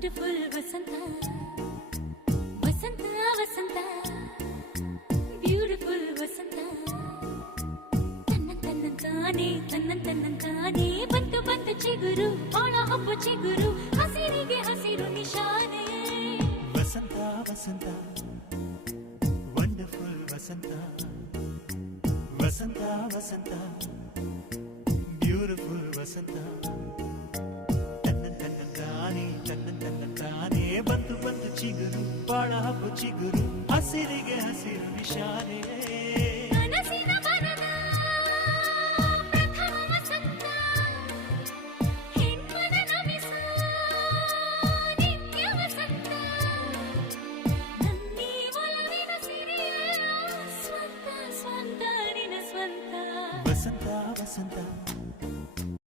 wonderful ವಸಂತ ವಸಂತ ವಸಂತ beautiful ವಸಂತ ತನ್ನಂತಾನೆ ಬಂತು ಬಂತು ಚಿಗುರು ಒಳ ಹಬ್ಬ ಚಿಗುರು ಹಸಿರಿಗೆ ಹಸಿರು ನಿಶಾನೆ ವಸಂತ ವಸಂತ ವಂಡರ್ಫುಲ್ ವಸಂತ ವಸಂತ ವಸಂತ ಬ್ಯೂಟಿಫುಲ್ ವಸಂತ ತನ್ನಂತಾನೆ ಬಂತು ಬಂತು ಚಿಗುರು ಬಾಳ ಹಬ್ಬ ಚಿಗುರು ಹಸಿರಿಗೆ ಹಸಿರು ನಿಶಾನೆ